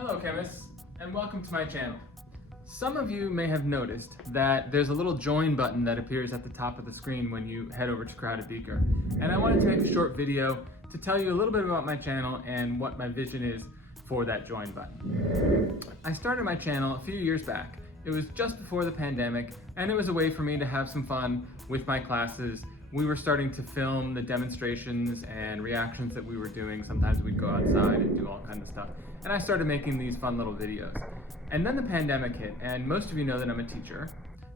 Hello chemists, and welcome to my channel. Some of you may have noticed that there's a little join button that appears at the top of the screen when you head over to Crowdedbeaker. And I wanted to make a short video to tell you a little bit about my channel and what my vision is for that join button. I started my channel a few years back. It was just before the pandemic, and it was a way for me to have some fun with my classes. We were starting to film the demonstrations and reactions that we were doing. Sometimes we'd go outside and do all kinds of stuff. And I started making these fun little videos. And then the pandemic hit, and most of you know that I'm a teacher.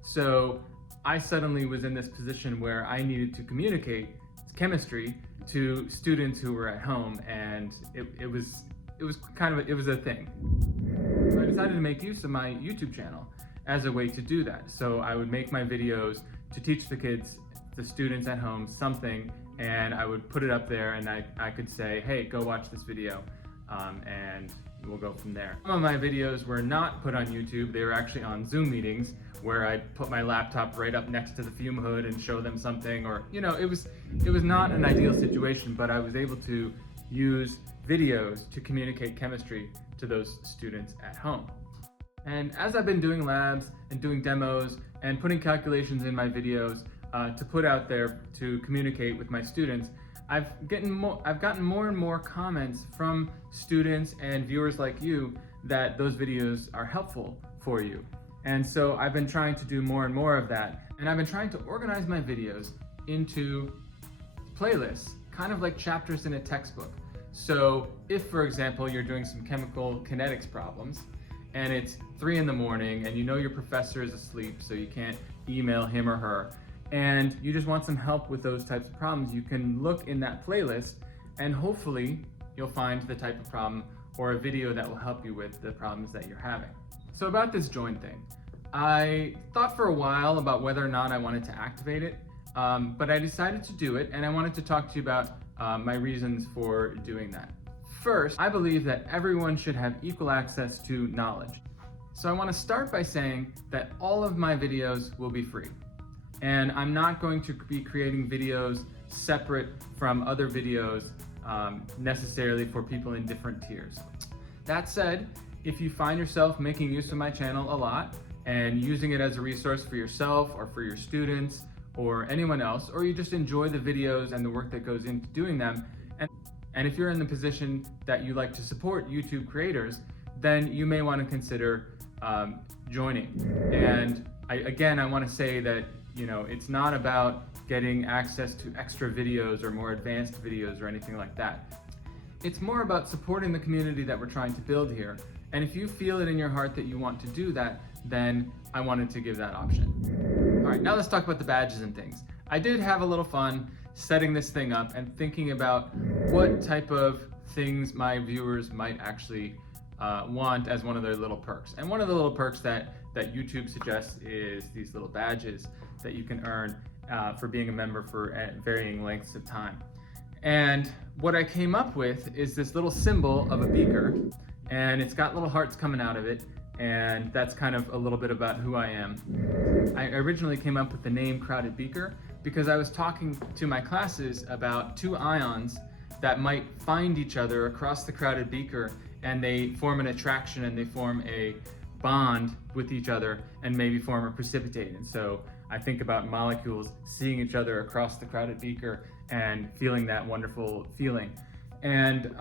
So I suddenly was in this position where I needed to communicate chemistry to students who were at home, and it was a thing. So I decided to make use of my YouTube channel as a way to do that. So I would make my videos to teach the students at home something, and I would put it up there, and I could say, hey, go watch this video, and we'll go from there. Some of my videos were not put on YouTube. They were actually on Zoom meetings where I'd put my laptop right up next to the fume hood and show them something, or, you know, it was not an ideal situation, but I was able to use videos to communicate chemistry to those students at home. And as I've been doing labs and doing demos and putting calculations in my videos to put out there to communicate with my students, I've gotten more and more comments from students and viewers like you that those videos are helpful for you. And so I've been trying to do more and more of that. And I've been trying to organize my videos into playlists, kind of like chapters in a textbook. So if, for example, you're doing some chemical kinetics problems and it's 3 in the morning and you know your professor is asleep, so you can't email him or her, and you just want some help with those types of problems, you can look in that playlist and hopefully you'll find the type of problem or a video that will help you with the problems that you're having. So about this join thing, I thought for a while about whether or not I wanted to activate it, but I decided to do it, and I wanted to talk to you about my reasons for doing that. First, I believe that everyone should have equal access to knowledge. So I want to start by saying that all of my videos will be free. And I'm not going to be creating videos separate from other videos necessarily for people in different tiers. That said, if you find yourself making use of my channel a lot and using it as a resource for yourself or for your students or anyone else, or you just enjoy the videos and the work that goes into doing them, and if you're in the position that you like to support YouTube creators, then you may want to consider joining. And I want to say that, you know, it's not about getting access to extra videos or more advanced videos or anything like that. It's more about supporting the community that we're trying to build here. And if you feel it in your heart that you want to do that, then I wanted to give that option. All right, now let's talk about the badges and things. I did have a little fun setting this thing up and thinking about what type of things my viewers might actually want as one of their little perks. And one of the little perks that YouTube suggests is these little badges that you can earn for being a member for varying lengths of time. And what I came up with is this little symbol of a beaker, and it's got little hearts coming out of it, and that's kind of a little bit about who I am. I originally came up with the name Crowdedbeaker because I was talking to my classes about two ions that might find each other across the crowded beaker, and they form an attraction and they form a bond with each other and maybe form a precipitate. And so I think about molecules seeing each other across the crowded beaker and feeling that wonderful feeling. And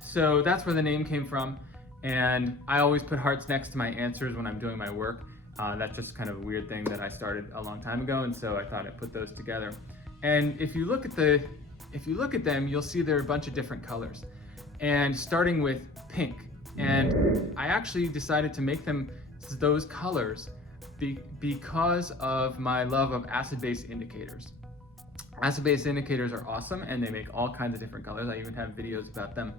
so that's where the name came from. And I always put hearts next to my answers when I'm doing my work. That's just kind of a weird thing that I started a long time ago, and so I thought I'd put those together. And if you look at them, you'll see there are a bunch of different colors. And starting with pink. And I actually decided to make them those colors because of my love of acid-base indicators. Acid-base indicators are awesome, and they make all kinds of different colors. I even have videos about them.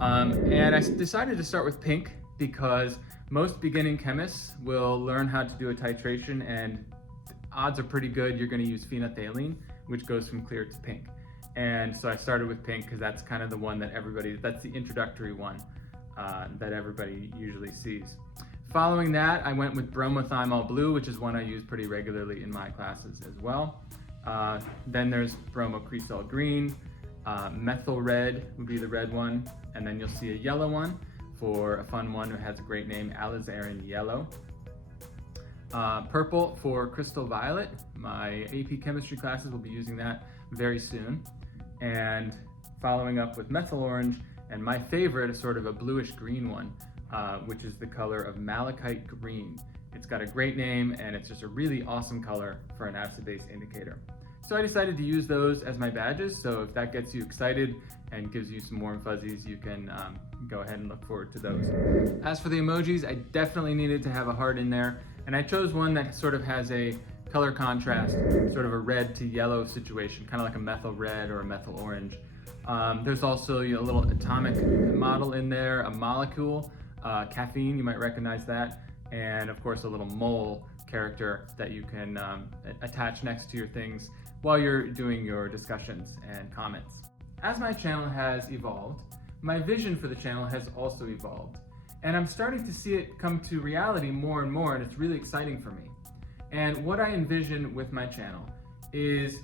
And I decided to start with pink because most beginning chemists will learn how to do a titration, and odds are pretty good you're going to use phenolphthalein, which goes from clear to pink. And so I started with pink because that's kind of the one that that's the introductory one that everybody usually sees. Following that, I went with bromothymol blue, which is one I use pretty regularly in my classes as well. Then there's bromocresol green, methyl red would be the red one, and then you'll see a yellow one, for a fun one that has a great name, alizarin yellow. Purple for crystal violet. My AP chemistry classes will be using that very soon. And following up with methyl orange, and my favorite is sort of a bluish green one, which is the color of malachite green. It's got a great name, and it's just a really awesome color for an acid-base indicator. So I decided to use those as my badges, so if that gets you excited and gives you some warm fuzzies, you can go ahead and look forward to those. As for the emojis, I definitely needed to have a heart in there, and I chose one that sort of has a color contrast, sort of a red to yellow situation, kind of like a methyl red or a methyl orange. There's also a little atomic model in there, a molecule, caffeine, you might recognize that, and of course a little mole character that you can attach next to your things while you're doing your discussions and comments. As my channel has evolved, my vision for the channel has also evolved, and I'm starting to see it come to reality more and more, and it's really exciting for me. And what I envision with my channel is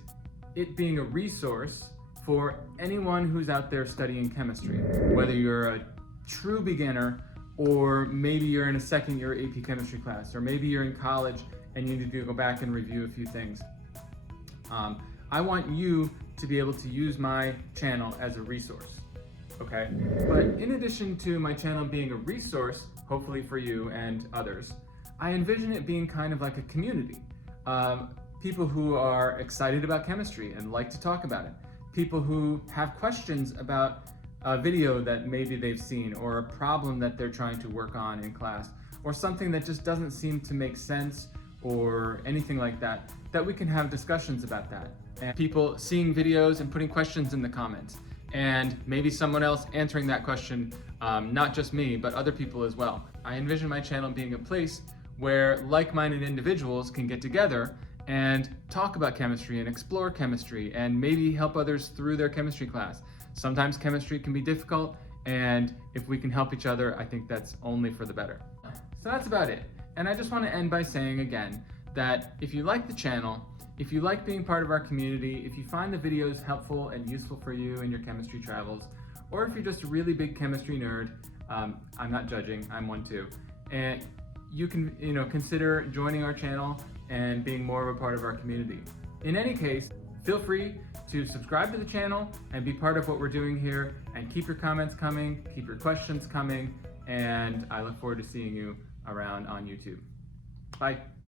it being a resource for anyone who's out there studying chemistry, whether you're a true beginner or maybe you're in a second year AP chemistry class, or maybe you're in college and you need to go back and review a few things. I want you to be able to use my channel as a resource, okay? But in addition to my channel being a resource, hopefully for you and others, I envision it being kind of like a community. People who are excited about chemistry and like to talk about it. People who have questions about a video that maybe they've seen, or a problem that they're trying to work on in class, or something that just doesn't seem to make sense, or anything like that, that we can have discussions about that. And people seeing videos and putting questions in the comments, and maybe someone else answering that question, not just me, but other people as well. I envision my channel being a place where like-minded individuals can get together and talk about chemistry and explore chemistry and maybe help others through their chemistry class. Sometimes chemistry can be difficult, and if we can help each other, I think that's only for the better. So that's about it. And I just want to end by saying again that if you like the channel, if you like being part of our community, if you find the videos helpful and useful for you in your chemistry travels, or if you're just a really big chemistry nerd, I'm not judging, I'm one too, and you can consider joining our channel and being more of a part of our community. In any case, feel free to subscribe to the channel and be part of what we're doing here, and keep your comments coming, keep your questions coming, and I look forward to seeing you around on YouTube. Bye.